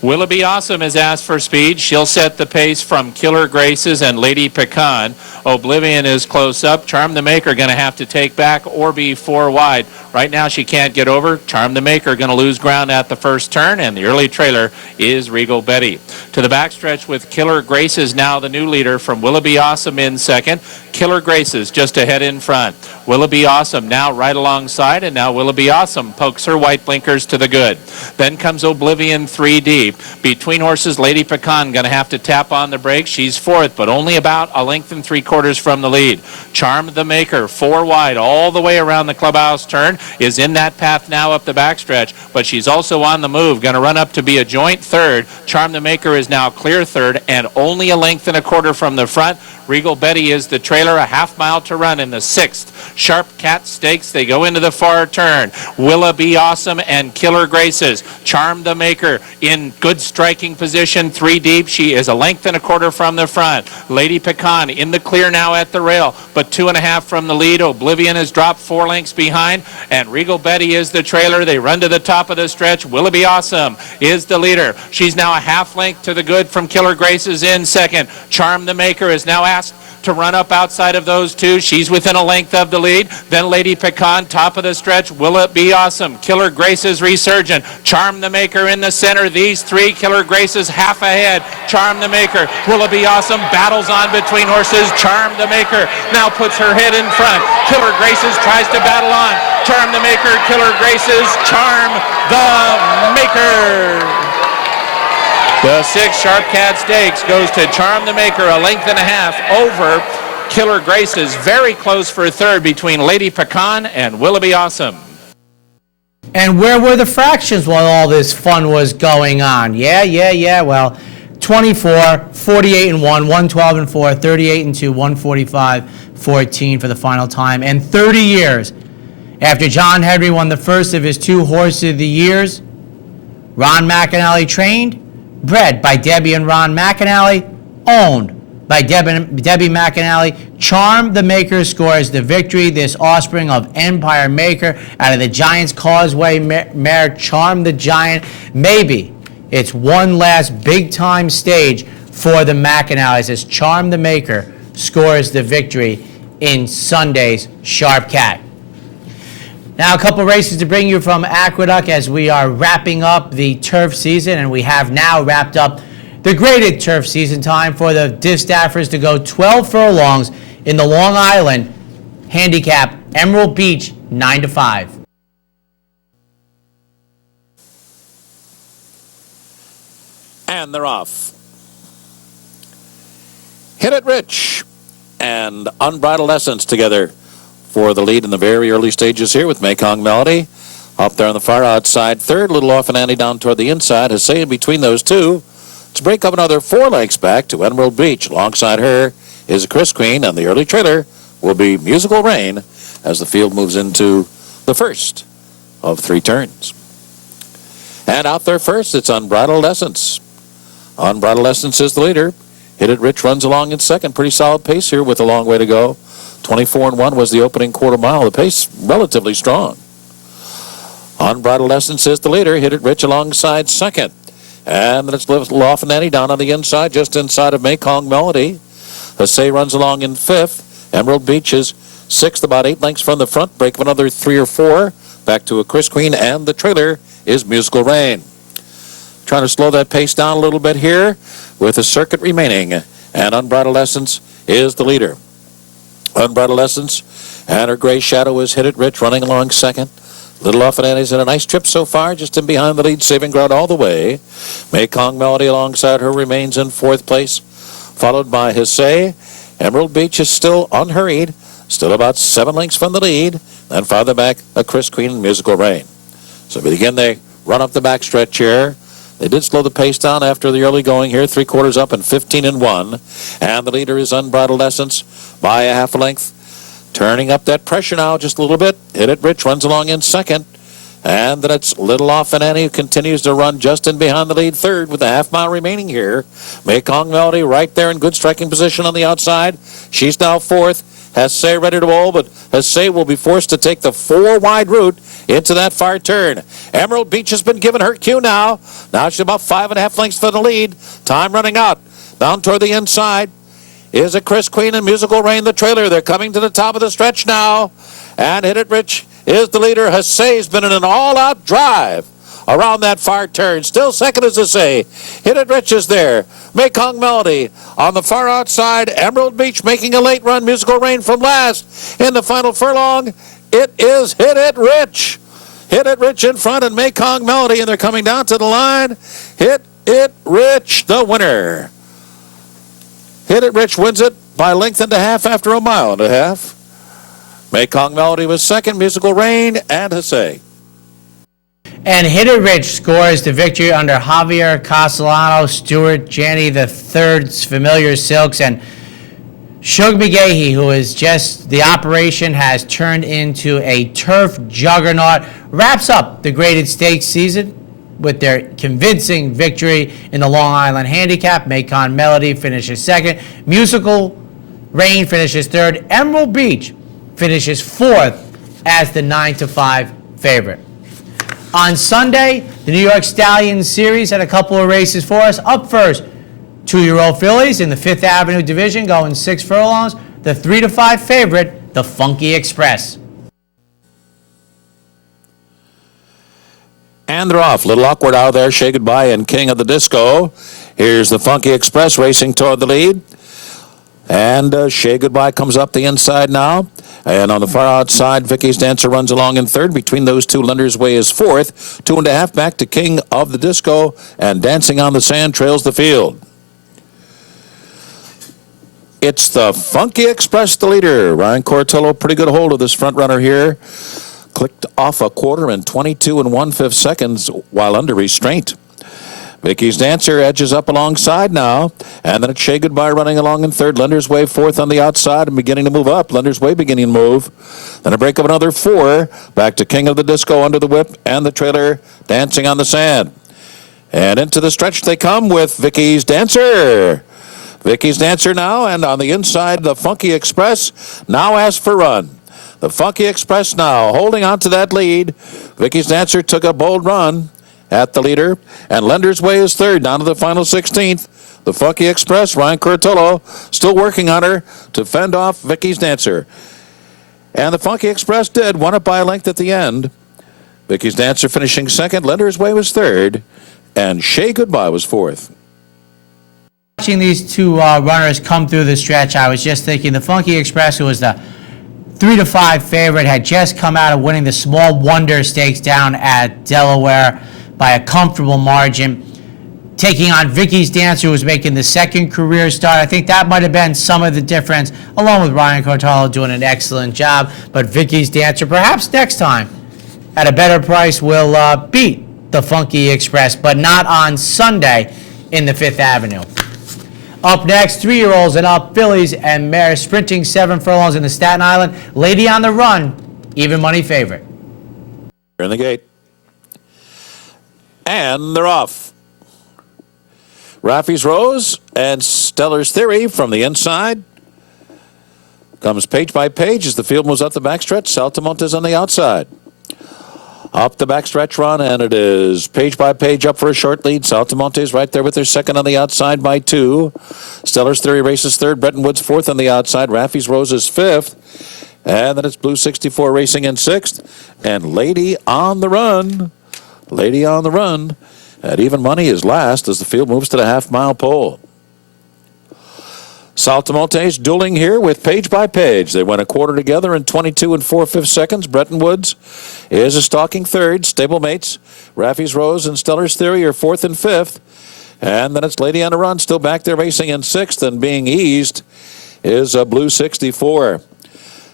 Willoughby Awesome has asked for speed. She'll set the pace from Killer Graces and Lady Pecan. Oblivion is close up. Charm the Maker going to have to take back or be 4 wide. Right now she can't get over. Charm the Maker going to lose ground at the first turn, and the early trailer is Regal Betty. To the backstretch with Killer Graces, now the new leader, from Willoughby Awesome in second. Killer Graces just ahead in front. Willoughby Awesome now right alongside, and now Willoughby Awesome pokes her white blinkers to the good. Then comes Oblivion 3 deep. Between horses, Lady Pecan going to have to tap on the brakes. She's fourth, but only about a length and 3/4 from the lead. Charm the Maker 4 wide all the way around the clubhouse turn, is in that path now up the backstretch, but she's also on the move, going to run up to be a joint third. Charm the Maker is now clear third and only a length and 1/4 from the front. Regal Betty is the trailer, a half mile to run in the 6th Sharp Cat Stakes. They go into the far turn. Willoughby Awesome and Killer Graces. Charm the Maker in good striking position, 3 deep. She is a length and 1/4 from the front. Lady Pecan in the clear now at the rail, but 2.5 from the lead. Oblivion has dropped 4 lengths behind, and Regal Betty is the trailer. They run to the top of the stretch. Willoughby Awesome is the leader. She's now a half length to the good from Killer Graces in second. Charm the Maker is now asked to run up outside of those two. She's within a length of the lead. Then Lady Pecan, top of the stretch. Willoughby Awesome. Killer Graces Resurgent. Charm the Maker in the center. These 3, Killer Graces half ahead. Charm the Maker. Willoughby Awesome battles on between horses. Charm the Maker now puts her head in front. Killer Graces tries to battle on. Charm the Maker, Killer Graces, Charm the Maker. The 6th Sharp Cat Stakes goes to Charm the Maker, a length and a half over Killer Graces. Very close for third between Lady Pecan and Willoughby Awesome. And where were the fractions while all this fun was going on? Yeah. Well, 24, 48 and 1, 112 and 4, 38 and 2, 145, 14 for the final time. And 30 years after John Henry won the first of his 2 Horse of the Years, Ron McAnally trained, bred by Debbie and Ron McAnally, owned by Debbie McAnally. Charm the Maker scores the victory. This offspring of Empire Maker out of the Giants Causeway mare, Charm the Giant. Maybe it's one last big-time stage for the McAnallys as Charm the Maker scores the victory in Sunday's Sharp Cat. Now, a couple races to bring you from Aqueduct as we are wrapping up the turf season, and we have now wrapped up the graded turf season. Time for the Distaffers to go 12 furlongs in the Long Island handicap Emerald Beach 9-5. And they're off. Hit It Rich and Unbridled Essence together for the lead in the very early stages here with Mekong Melody. Up there on the far outside third, Little Off and Annie down toward the inside. Hussein between those two to break up another 4 lengths back to Emerald Beach. Alongside her is Chris Queen, and the early trailer will be Musical Rain as the field moves into the first of 3 turns. And out there first, it's Unbridled Essence. Unbridled Essence is the leader. Hit It Rich runs along in second. Pretty solid pace here with a long way to go. 24 and 1 was the opening quarter mile. The pace relatively strong. Unbridled Essence is the leader. Hit It Rich alongside second. And then it's Little Off and Annie down on the inside, just inside of Mekong Melody. Hussein runs along in fifth. Emerald Beach is sixth, about 8 lengths from the front. Break of another 3 or 4. Back to a Chris Queen, and the trailer is Musical Rain. Trying to slow that pace down a little bit here with the circuit remaining. And Unbridled Essence is the leader. Unbridled Essence and her gray shadow is Hit It Rich running along second. Little Off and Annie's in a nice trip so far, just in behind the lead, saving ground all the way. Mekong Melody alongside her remains in 4th place, followed by Hussein. Emerald Beach is still unhurried, still about 7 lengths from the lead. Then farther back, a Chris Queen and Musical Rain. So again, they run up the backstretch here. They did slow the pace down after the early going here, 3/4 up and 15 and 1. And the leader is Unbridled Essence by a half a length. Turning up that pressure now just a little bit. Hit It Rich runs along in second. And then it's Little Off and Annie who continues to run just in behind the lead third with a half mile remaining here. Mekong Melody right there in good striking position on the outside. She's now 4th. Hesse ready to roll, but Hesse will be forced to take the 4-wide route into that far turn. Emerald Beach has been given her cue now. Now she's about 5.5 lengths for the lead. Time running out. Down toward the inside is a Chris Queen and Musical Rain, the trailer. They're coming to the top of the stretch now. And Hit It Rich is the leader. Hesse's been in an all-out drive around that far turn. Still second is Hesse. Hit It Rich is there. Mekong Melody on the far outside. Emerald Beach making a late run. Musical Rain from last. In the final furlong, it is Hit It Rich. Hit It Rich in front and Mekong Melody, and they're coming down to the line. Hit It Rich, the winner. Hit It Rich wins it by a length and a half after a mile and a half. Mekong Melody was second, Musical Rain, and Hesse. And Hit It Rich scores the victory under Javier Castellano, Stuart Janney III's Familiar Silks, and Shug McGahee, who is just, the operation has turned into a turf juggernaut, wraps up the graded stakes season with their convincing victory in the Long Island Handicap. Mekong Melody finishes second. Musical Rain finishes third. Emerald Beach finishes fourth as the 9-5 favorite. On Sunday, the New York Stallions Series had a couple of races for us. Up first, 2-year-old fillies in the Fifth Avenue division going 6 furlongs. The 3-5 favorite, the Funky Express. And they're off. Little awkward out there. Say Goodbye and King of the Disco. Here's the Funky Express racing toward the lead. And Say Goodbye comes up the inside now. And on the far outside, Vicky's Dancer runs along in third. Between those two, Lunder's Way is fourth. 2.5 back to King of the Disco. And Dancing on the Sand trails the field. It's the Funky Express, the leader. Ryan Cortillo, pretty good hold of this front runner here. Clicked off a quarter in 22 1/5 seconds while under restraint. Vicky's Dancer edges up alongside now, and then it's Say Goodbye running along in third. Lunder's Way fourth on the outside and beginning to move up. Lunder's Way beginning to move. Then a break of another 4. Back to King of the Disco under the whip and the trailer Dancing on the Sand. And into the stretch they come with Vicky's Dancer. Vicky's Dancer now, and on the inside, the Funky Express now asks for run. The Funky Express now holding on to that lead. Vicky's Dancer took a bold run at the leader, and Lunder's Way is third, down to the final 16th. The Funky Express, Ryan Cortillo, still working on her to fend off Vicky's Dancer. And the Funky Express did, won it by a length at the end. Vicky's Dancer finishing second, Lunder's Way was third, and Say Goodbye was fourth. Watching these two runners come through the stretch, I was just thinking the Funky Express, who was the 3-5 favorite, had just come out of winning the Small Wonder Stakes down at Delaware by a comfortable margin, taking on Vicky's Dancer, who was making the second career start. I think that might have been some of the difference, along with Ryan Cortillo doing an excellent job. But Vicky's Dancer, perhaps next time, at a better price, will beat the Funky Express, but not on Sunday in the Fifth Avenue. Up next, 3-year-olds and up fillies and mares sprinting 7 furlongs in the Staten Island. Lady on the Run, even money favorite. They're in the gate. And they're off. Raffy's Rose and Stellar's Theory from the inside. Comes page by page as the field moves up the backstretch. Saltamontes on the outside. Up the backstretch run, and it is page by page up for a short lead. Saltamontes right there with their second on the outside by 2. Stellar's Theory races third. Bretton Woods fourth on the outside. Raffy's Rose is fifth. And then it's Blue 64 racing in sixth. And Lady on the Run. Lady on the Run at even money is last as the field moves to the half-mile pole. Saltamontes dueling here with page by page. They went a quarter together in 22 4/5 seconds. Bretton Woods is a stalking third. Stablemates, Raffy's Rose and Stellar's Theory are fourth and fifth. And then it's Lady on the Run still back there racing in sixth, and being eased is a Blue 64.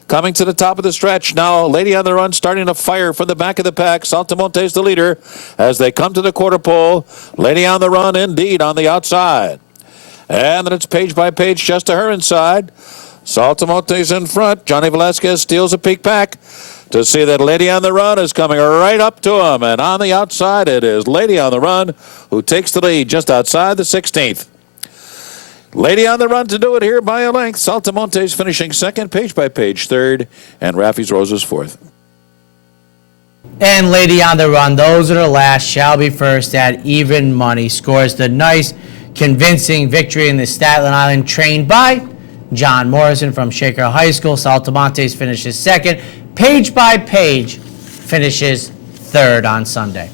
Coming to the top of the stretch now, Lady on the Run starting to fire from the back of the pack. Saltamontes the leader as they come to the quarter pole. Lady on the Run indeed on the outside. And then it's page by page just to her inside. Saltamontes in front. Johnny Velasquez steals a peek back to see that Lady on the Run is coming right up to him. And on the outside, it is Lady on the Run who takes the lead just outside the 16th. Lady on the run to do it here by a length. Saltamontes finishing second, Page by Page third, and Raffy's Roses fourth. And Lady on the Run, those are the last, shall be first at even money. Scores the nice, convincing victory in the Staten Island, trained by John Morrison from Shaker High School. Saltamontes finishes second. Page by Page finishes third on Sunday.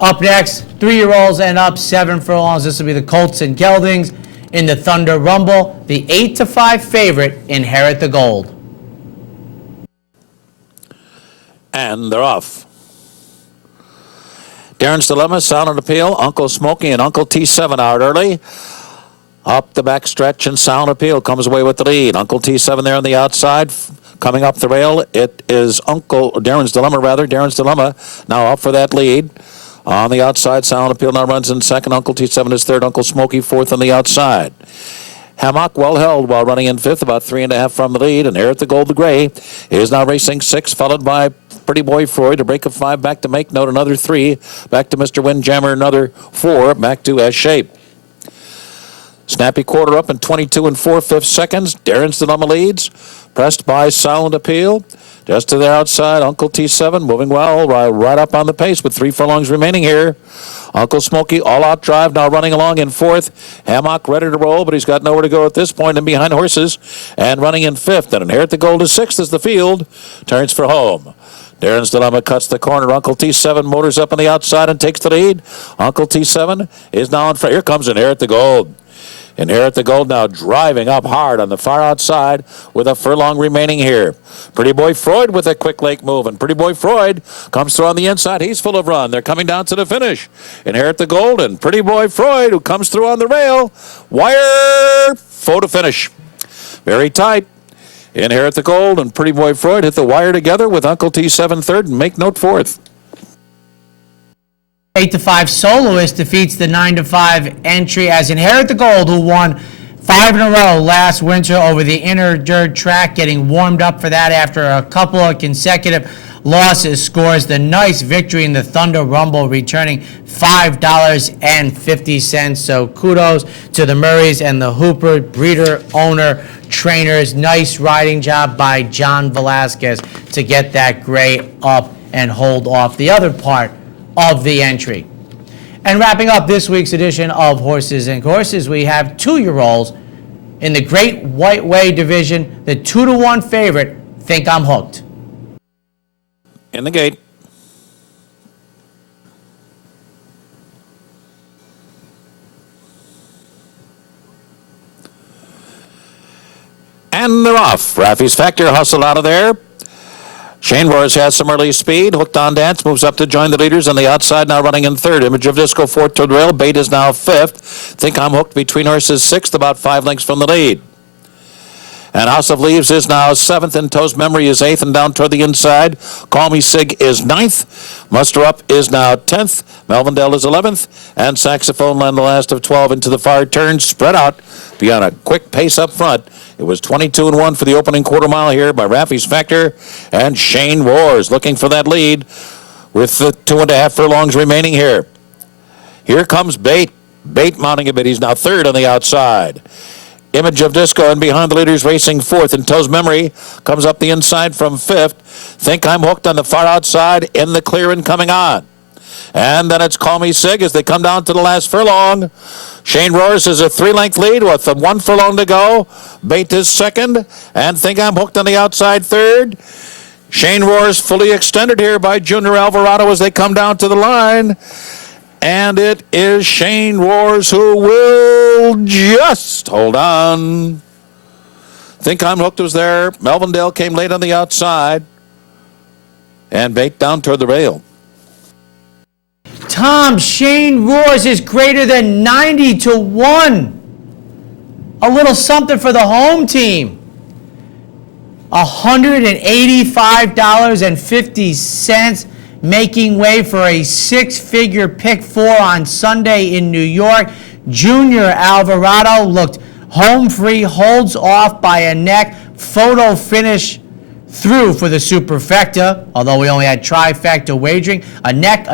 Up next, 3-year-olds and up 7 furlongs. This will be the Colts and Geldings in the Thunder Rumble. The 8-5 favorite, Inherit the Gold. And they're off. Darren's Dilemma, Silent Appeal, Uncle Smokey, and Uncle T7 out early. Up the back stretch, and Silent Appeal comes away with the lead. Uncle T7 there on the outside. Coming up the rail, it is Darren's Dilemma now up for that lead. On the outside, Silent Appeal now runs in second. Uncle T7 is third. Uncle Smokey fourth on the outside. Hammock well held while running in fifth, about 3.5 from the lead. Inherit the Gold, the Gray, is now racing 6, followed by Pretty Boy Freud. A break of 5 back to Make Note, another 3. Back to Mr. Windjammer, another 4. Back to S Shape. Snappy quarter up in 22 4/5 seconds. Darren's Dilemma leads, pressed by Silent Appeal. Just to their outside, Uncle T7 moving well, right up on the pace with 3 furlongs remaining here. Uncle Smokey, all-out drive, now running along in fourth. Hammock ready to roll, but he's got nowhere to go at this point and behind horses. And running in fifth, and Inherit the Gold is sixth as the field turns for home. Darren's Dilemma cuts the corner. Uncle T7 motors up on the outside and takes the lead. Uncle T7 is now in front. Here comes Inherit the Gold. Inherit the Gold now driving up hard on the far outside with a furlong remaining here. Pretty Boy Freud with a quick lake move, and Pretty Boy Freud comes through on the inside. He's full of run. They're coming down to the finish. Inherit the Gold and Pretty Boy Freud, who comes through on the rail. Wire photo finish. Very tight. Inherit the Gold and Pretty Boy Freud hit the wire together with Uncle T7 third and Make Note fourth. 8-5 Soloist defeats the 9-5 entry as Inherit the Gold, who won 5 in a row last winter over the inner dirt track, getting warmed up for that after a couple of consecutive losses, scores the nice victory in the Thunder Rumble, returning $5.50. So kudos to the Murrays and the Hooper breeder, owner, trainers. Nice riding job by John Velasquez to get that gray up and hold off the other part of the entry. And wrapping up this week's edition of Horses and Courses, we have 2-year-olds in the Great White Way division, the 2-1 favorite, Think I'm Hooked. In the gate. And they're off. Raffy's Factor hustled out of there. Shane Roars has some early speed. Hooked on Dance moves up to join the leaders on the outside, now running in third. Image of Disco fourth to the rail. Bait is now fifth. Think I'm Hooked between horses sixth, about 5 lengths from the lead. And House of Leaves is now seventh, and Toe's Memory is eighth, and down toward the inside. Call Me Sig is ninth. Muster Up is now 10th. Melvindale is 11th, and Saxophone Land the last of 12 into the far turn, spread out beyond a quick pace up front. It was 22-1 for the opening quarter mile here by Raffy's Factor, and Shane Roars looking for that lead with the 2.5 furlongs remaining here. Here comes Bait. Bait mounting a bit. He's now third on the outside. Image of Disco and behind the leaders racing fourth, and Toe's Memory comes up the inside from fifth. Think I'm Hooked on the far outside in the clear and coming on. And then it's Call Me Sig as they come down to the last furlong. Shane Roars is a 3-length lead with 1 furlong to go. Bait is second, and Think I'm Hooked on the outside third. Shane Roars fully extended here by Junior Alvarado as they come down to the line. And it is Shane Roars who will just hold on. Think I'm Hooked was there. Melvindale came late on the outside. And Bait down toward the rail. Tom, Shane Roars is greater than 90-1. A little something for the home team. $185.50, making way for a 6-figure pick 4 on Sunday in New York. Junior Alvarado looked home free, holds off by a neck. Photo finish through for the superfecta, although we only had trifecta wagering. A neck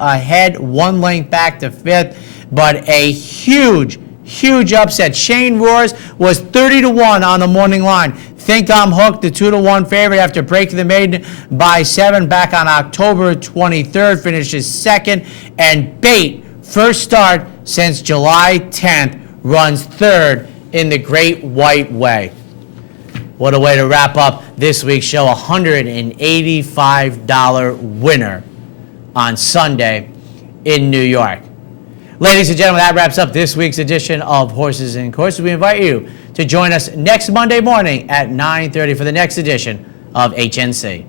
ahead, 1 length back to fifth, but a huge Huge upset. Shane Roars was 30-1 on the morning line. Think I'm Hooked, the 2-1 favorite after breaking the maiden by 7 back on October 23rd, finishes second. And Bait, first start since July 10th, runs third in the Great White Way. What a way to wrap up this week's show. $185 winner on Sunday in New York. Ladies and gentlemen, that wraps up this week's edition of Horses and Courses. We invite you to join us next Monday morning at 9:30 for the next edition of HNC.